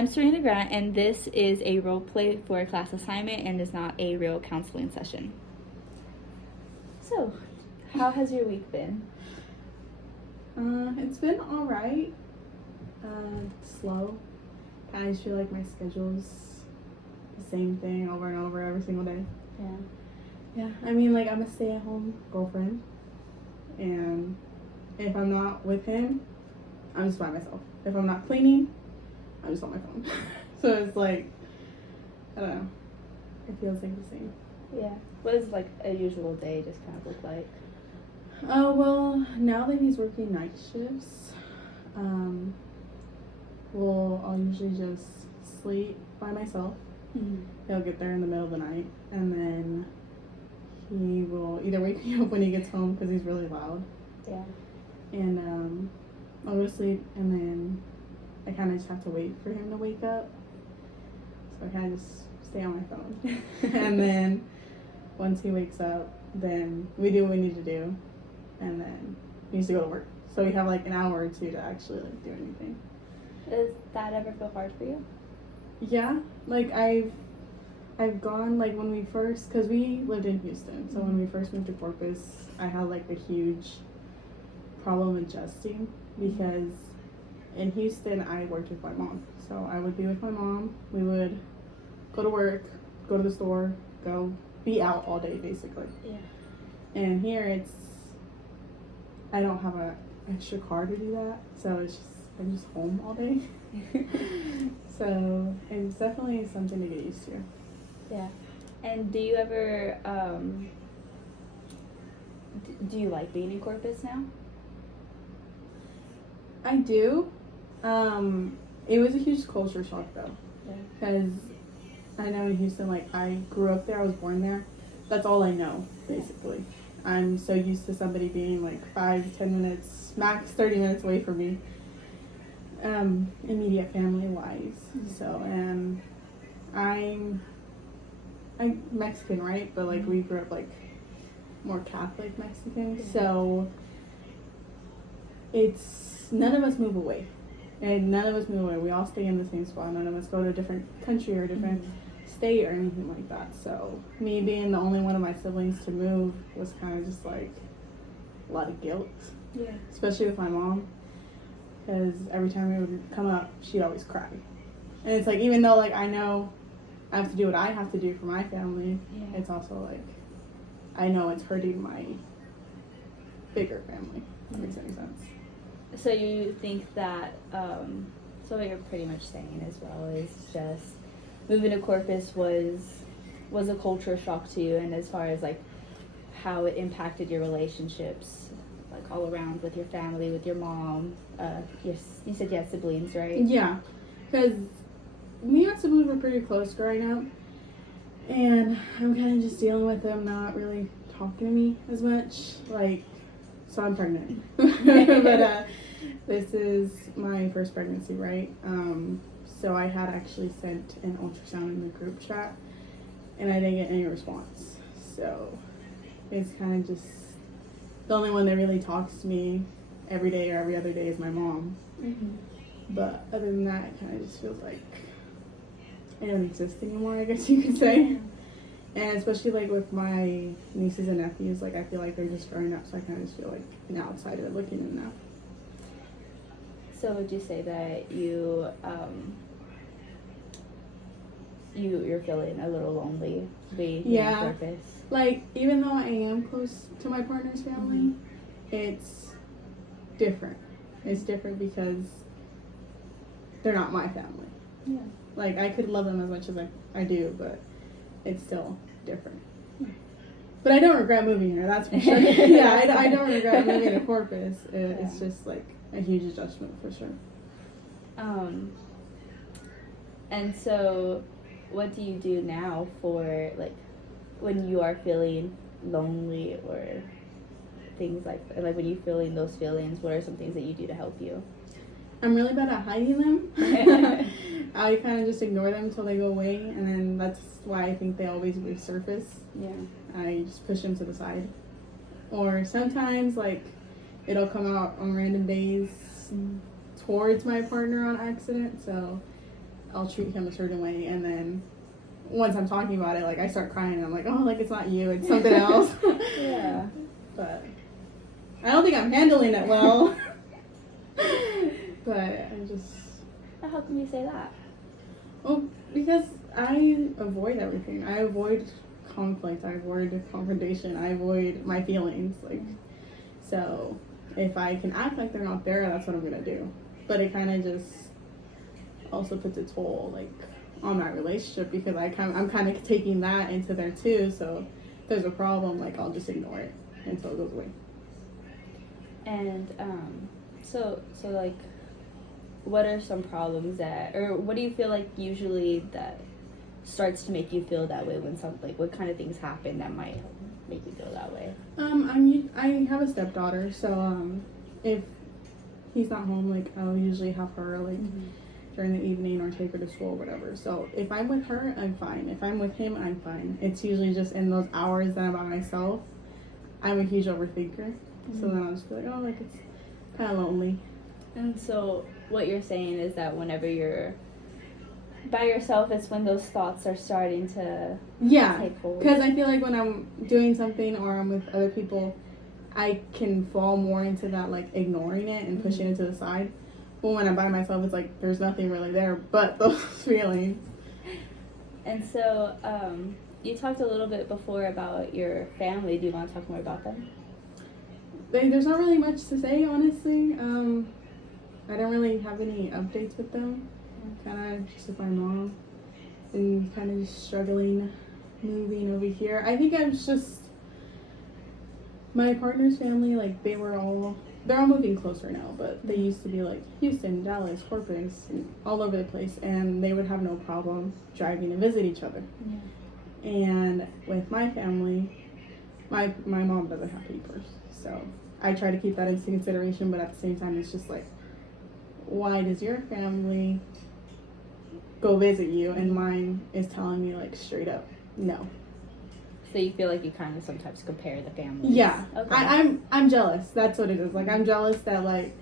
I'm Serena Grant, and this is a role play for a class assignment and is not a real counseling session. So, how has your week been? It's been alright. Slow. I just feel like my schedule's the same thing over and over every single day. Yeah. Yeah, I mean, like, I'm a stay-at-home girlfriend, and if I'm not with him, I'm just by myself. If I'm not cleaning, I'm just on my phone. So it's like, I don't know. It feels like the same. Yeah. What does like a usual day just kind of look like? Oh, well, now that he's working night shifts, I'll usually just sleep by myself. Mm-hmm. He'll get there in the middle of the night, and then he will either wake me up when he gets home because he's really loud. Yeah. And I'll go to sleep, and then I kind of just have to wait for him to wake up. So I kind of just stay on my phone. And then once he wakes up, then we do what we need to do, and then he needs to go to work. So we have like an hour or two to actually like do anything. Does that ever feel hard for you? Yeah, like I've gone, like when we first, because we lived in Houston, so when we first moved to Corpus, I had like a huge problem adjusting because in Houston I worked with my mom. So I would be with my mom, we would go to work, go to the store, go be out all day basically. Yeah. And here I don't have a extra car to do that, so I'm just home all day. So it's definitely something to get used to. Yeah. And do you ever, do you like being in Corpus now? I do. It was a huge culture shock though, because I know in Houston, like I grew up there, I was born there. That's all I know, basically. I'm so used to somebody being like 5-10 minutes, max 30 minutes away from me. Immediate family wise. So, and I'm Mexican, right? But like we grew up like more Catholic Mexican. So it's none of us move away. And none of us move away. We all stay in the same spot. None of us go to a different country or a different state or anything like that. So me being the only one of my siblings to move was kind of just like a lot of guilt. Yeah. Especially with my mom. Because every time we would come up, she'd always cry. And it's like, even though like I know I have to do what I have to do for my family, it's also like I know it's hurting my bigger family. If that makes any sense. So you think that, so what you're pretty much saying as well is just moving to Corpus was a culture shock to you, and as far as like how it impacted your relationships, like all around with your family, with your mom, you said you had siblings, right? Yeah, because me and siblings were pretty close growing up, and I'm kind of just dealing with them not really talking to me as much, like, so I'm pregnant. But this is my first pregnancy, right? So I had actually sent an ultrasound in the group chat, and I didn't get any response. So it's kind of just the only one that really talks to me every day or every other day is my mom. Mm-hmm. But other than that, it kind of just feels like I don't exist anymore, I guess you could say. And especially like with my nieces and nephews, like I feel like they're just growing up, so I kind of just feel like an outsider looking in now. So would you say that you're feeling a little lonely being in Corpus? Like even though I am close to my partner's family, it's different. It's different because they're not my family. Yeah. Like I could love them as much as I do, but it's still different. But I don't regret moving here, that's for sure. Yeah, I don't regret moving to Corpus. It's just like a huge adjustment for sure. And so what do you do now for like when you are feeling lonely or things like when you're feeling those feelings, what are some things that you do to help you? I'm really bad at hiding them. I kind of just ignore them until they go away, and then that's why I think they always resurface. Yeah. I just push them to the side. Or sometimes, like, it'll come out on random days towards my partner on accident, so I'll treat him a certain way, and then once I'm talking about it, like I start crying and I'm like, oh, like it's not you, it's something else. Yeah. But I don't think I'm handling it well. But I just, How can you say that? well, because I avoid everything. I avoid conflict. I avoid confrontation. I avoid my feelings. Like, so if I can act like they're not there, that's what I'm gonna do. But it kind of just also puts a toll, like, on my relationship, because I'm kind of taking that into there too. So if there's a problem, like, I'll just ignore it until it goes away. And so like, what are some problems that, or what do you feel like usually that starts to make you feel that way when what kind of things happen that might make you feel that way? I have a stepdaughter, so if he's not home, like, I'll usually have her, like, during the evening or take her to school or whatever. So if I'm with her, I'm fine. If I'm with him, I'm fine. It's usually just in those hours that I'm by myself, I'm a huge overthinker. So then I'll just be like, oh, like, it's kind of lonely. And so what you're saying is that whenever you're by yourself, it's when those thoughts are starting to take hold. Because I feel like when I'm doing something or I'm with other people, I can fall more into that, like, ignoring it and pushing it to the side. But when I'm by myself, it's like there's nothing really there but those feelings. And so you talked a little bit before about your family. Do you want to talk more about them? There's not really much to say, honestly. I don't really have any updates with them. Kind of just with my mom and kind of just struggling moving over here. I think I was just, my partner's family, like, they're all moving closer now, but they used to be like Houston, Dallas, Corpus, and all over the place, and they would have no problem driving to visit each other. Yeah. And with my family, my mom doesn't have papers, so I try to keep that into consideration, but at the same time, it's just like, why does your family go visit you and mine is telling me, like, straight up no? So you feel like you kind of sometimes compare the families? Yeah. Okay. I'm jealous. That's what it is. Like, I'm jealous that, like,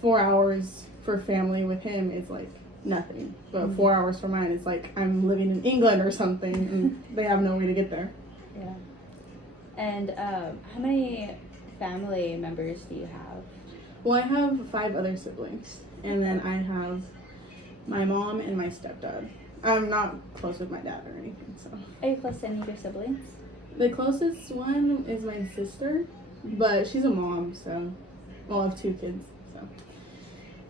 4 hours for family with him is like nothing, but 4 hours for mine is like I'm living in England or something, and they have no way to get there. Yeah. And how many family members do you have? Well, I have 5 other siblings, and then I have my mom and my stepdad. I'm not close with my dad or anything, so. Are you close to any of your siblings? The closest one is my sister, but she's a mom, so. Well, I have 2 kids, so.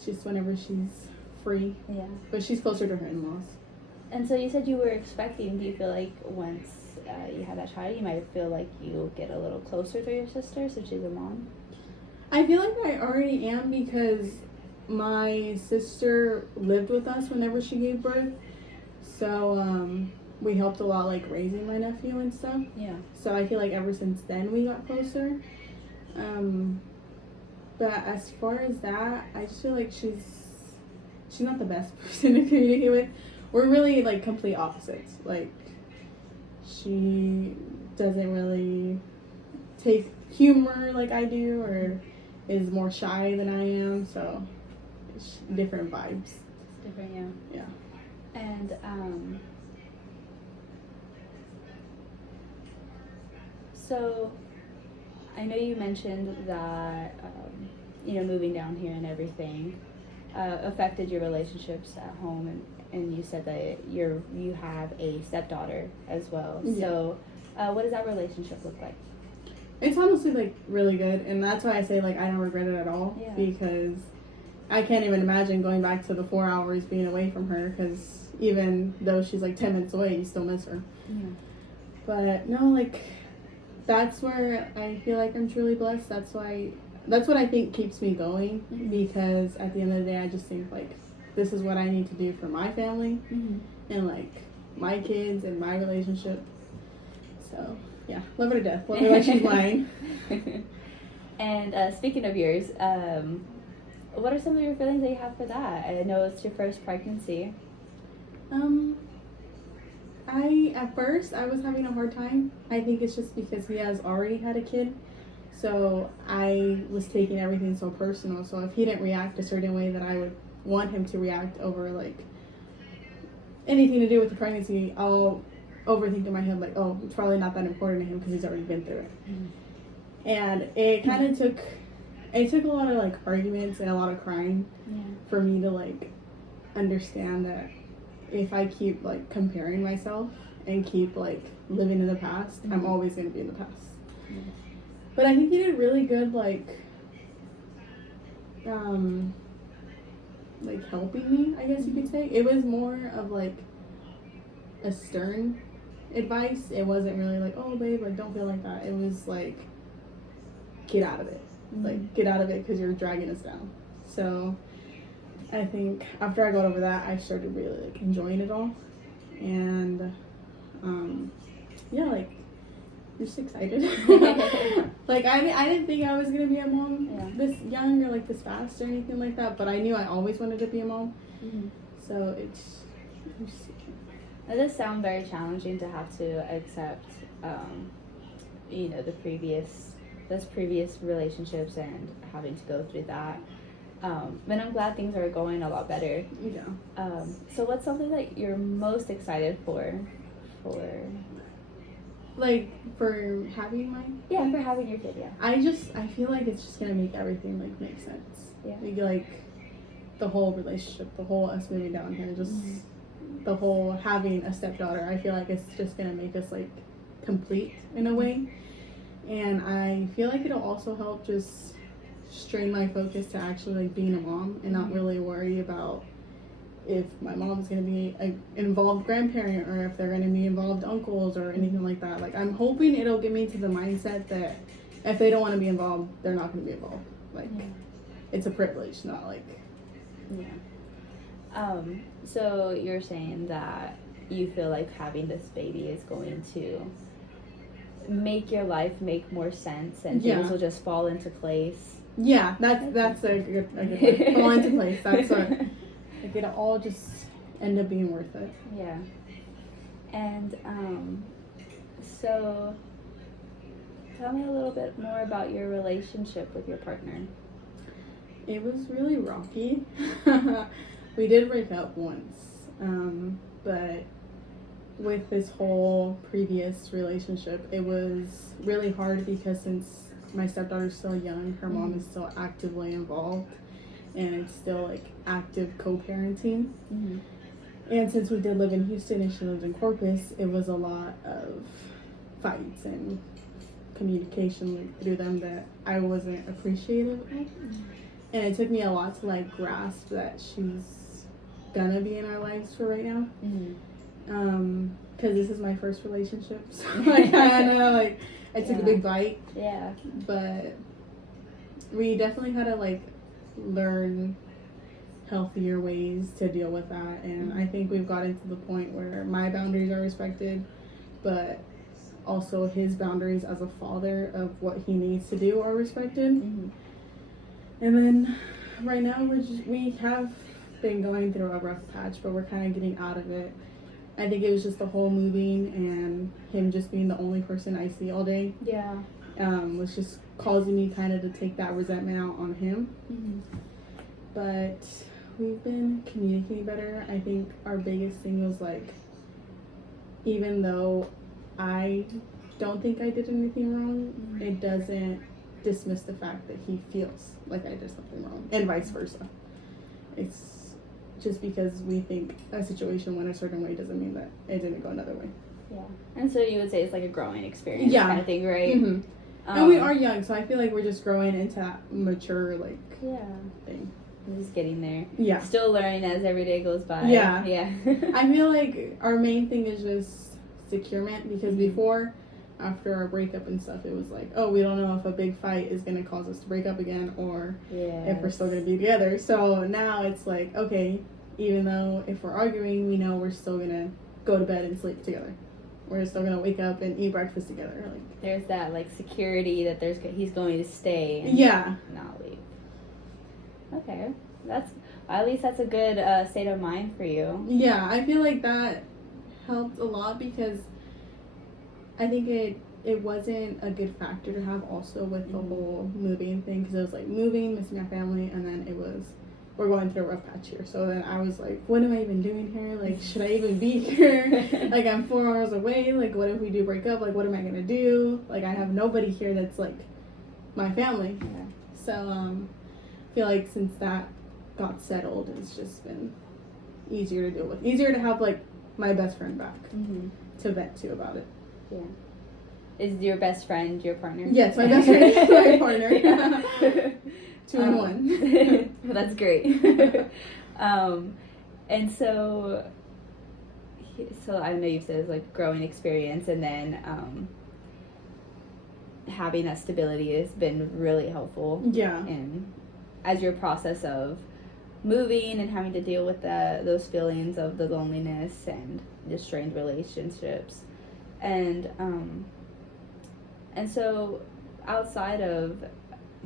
Just whenever she's free. Yeah. But she's closer to her in-laws. And so you said you were expecting. Do you feel like once you have that child, you might feel like you'll get a little closer to your sister since she's a mom? I feel like I already am, because my sister lived with us whenever she gave birth. So we helped a lot, like, raising my nephew and stuff. Yeah. So I feel like ever since then we got closer. But as far as that, I just feel like she's not the best person to communicate with. We're really, like, complete opposites. Like, she doesn't really take humor like I do, or is more shy than I am. So it's different vibes. Different, yeah. Yeah. And so I know you mentioned that moving down here and everything affected your relationships at home, and you said that you have a stepdaughter as well. Yeah. So what does that relationship look like? It's honestly, like, really good, and that's why I say, like, I don't regret it at all. Yeah. Because I can't even imagine going back to the 4 hours being away from her, because even though she's, like, 10 minutes away, you still miss her. Yeah. But no, like, that's where I feel like I'm truly blessed. That's what I think keeps me going, because at the end of the day, I just think, like, this is what I need to do for my family and, like, my kids and my relationship. So yeah, love her to death. Love her like she's mine. And speaking of yours, what are some of your feelings that you have for that? I know it's your first pregnancy. At first I was having a hard time. I think it's just because he has already had a kid. So I was taking everything so personal. So if he didn't react a certain way that I would want him to react over, like, anything to do with the pregnancy, I'll overthink in my head like, oh, it's probably not that important to him because he's already been through it. And it kind of took a lot of like arguments and a lot of crying for me to like understand that if I keep like comparing myself and keep like living in the past, I'm always going to be in the past. But I think he did really good like helping me, I guess you could say. It was more of like a stern advice. It wasn't really like, oh babe, like don't feel like that. It was like, get out of it. Like get out of it because you're dragging us down. So I think after I got over that, I started really like enjoying it all. And yeah, like I'm just excited. Like I didn't think I was gonna be a mom this young or like this fast or anything like that, but I knew I always wanted to be a mom. So it does sound very challenging to have to accept you know, those previous relationships and having to go through that. But I'm glad things are going a lot better. Yeah. So what's something that you're most excited for? Like for having my for having your kid, I feel like it's just gonna make everything like make sense. Yeah. Like the whole relationship, the whole us moving down here, just the whole having a stepdaughter. I feel like it's just gonna make us like complete in a way. And I feel like it'll also help just strain my focus to actually like being a mom and not really worry about if my mom's going to be an involved grandparent or if they're going to be involved uncles or anything like that. Like I'm hoping it'll get me to the mindset that if they don't want to be involved, they're not going to be involved. Like it's a privilege, not like so you're saying that you feel like having this baby is going to make your life make more sense and things will just fall into place. Yeah, that's a good one. Fall into place. That's what like it'll all just end up being worth it. Yeah. And so tell me a little bit more about your relationship with your partner. It was really rocky. We did break up once, but with this whole previous relationship, it was really hard because since my stepdaughter's still young, her mom is still actively involved, and it's still like active co-parenting. And since we did live in Houston and she lived in Corpus, it was a lot of fights and communication through them that I wasn't appreciative of. And it took me a lot to like grasp that she's gonna be in our lives for right now. Because this is my first relationship, so like I know like I took a big bite. Yeah. But we definitely had to like learn healthier ways to deal with that, and I think we've gotten to the point where my boundaries are respected, but also his boundaries as a father of what he needs to do are respected. And then right now we have been going through a rough patch, but we're kind of getting out of it. I think it was just the whole moving and him just being the only person I see all day. Was just causing me kind of to take that resentment out on him. But we've been communicating better. I think our biggest thing was like, even though I don't think I did anything wrong, it doesn't dismiss the fact that he feels like I did something wrong, and vice versa. It's just because we think a situation went a certain way doesn't mean that it didn't go another way. And so you would say it's like a growing experience kind of thing, right? And we are young, so I feel like we're just growing into that mature like thing. I'm just getting there. Still learning as every day goes by. I feel like our main thing is just securement, because before, after our breakup and stuff, it was like, oh, we don't know if a big fight is going to cause us to break up again or if we're still going to be together. So now it's like, okay, even though if we're arguing, we know we're still going to go to bed and sleep together. We're still going to wake up and eat breakfast together. Like there's that like security that he's going to stay and not leave. Okay, at least that's a good state of mind for you. Yeah, I feel like that helped a lot, because I think it wasn't a good factor to have also with the whole moving thing, because it was like moving, missing our family, and then it was we're going through a rough patch here. So then I was like, what am I even doing here? Like, should I even be here? Like, I'm 4 hours away. Like, what if we do break up? Like, what am I gonna do? Like, I have nobody here that's like my family. Yeah. So I feel like since that got settled, it's just been easier to deal with. Easier to have like my best friend back to vent to about it. Yeah. Is your best friend your partner? Yes, my best friend is my partner. 2 in 1. Well, that's great. And so I know you've said it's like growing experience, and then having that stability has been really helpful. Yeah. And as your process of moving and having to deal with those feelings of the loneliness and the strained relationships, and so outside of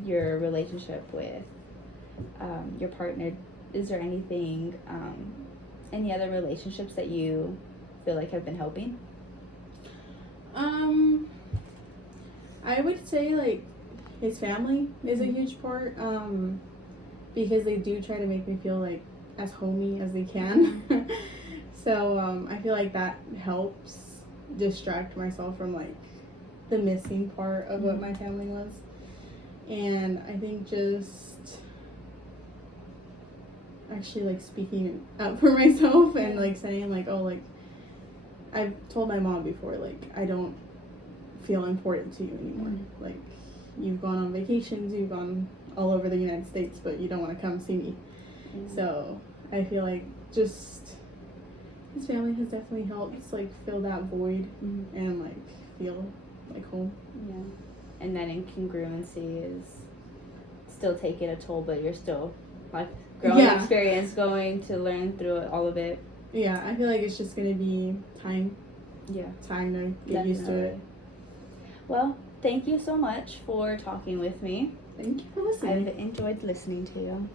your relationship with your partner, is there anything, any other relationships that you feel like have been helping? I would say like his family is a huge part, because they do try to make me feel like as homey as they can. So I feel like that helps distract myself from like the missing part of what my family was. And I think just actually like speaking up for myself and like saying like, oh, like I've told my mom before, like I don't feel important to you anymore. Like you've gone on vacations, you've gone all over the United States, but you don't want to come see me. So I feel like just his family has definitely helped like fill that void and like feel like home. Yeah. And that incongruency is still taking a toll, but you're still like growing experience, going to learn through all of it. Yeah, I feel like it's just gonna be time. Yeah. Time to get used to it. Well, thank you so much for talking with me. Thank you for listening. I've enjoyed listening to you.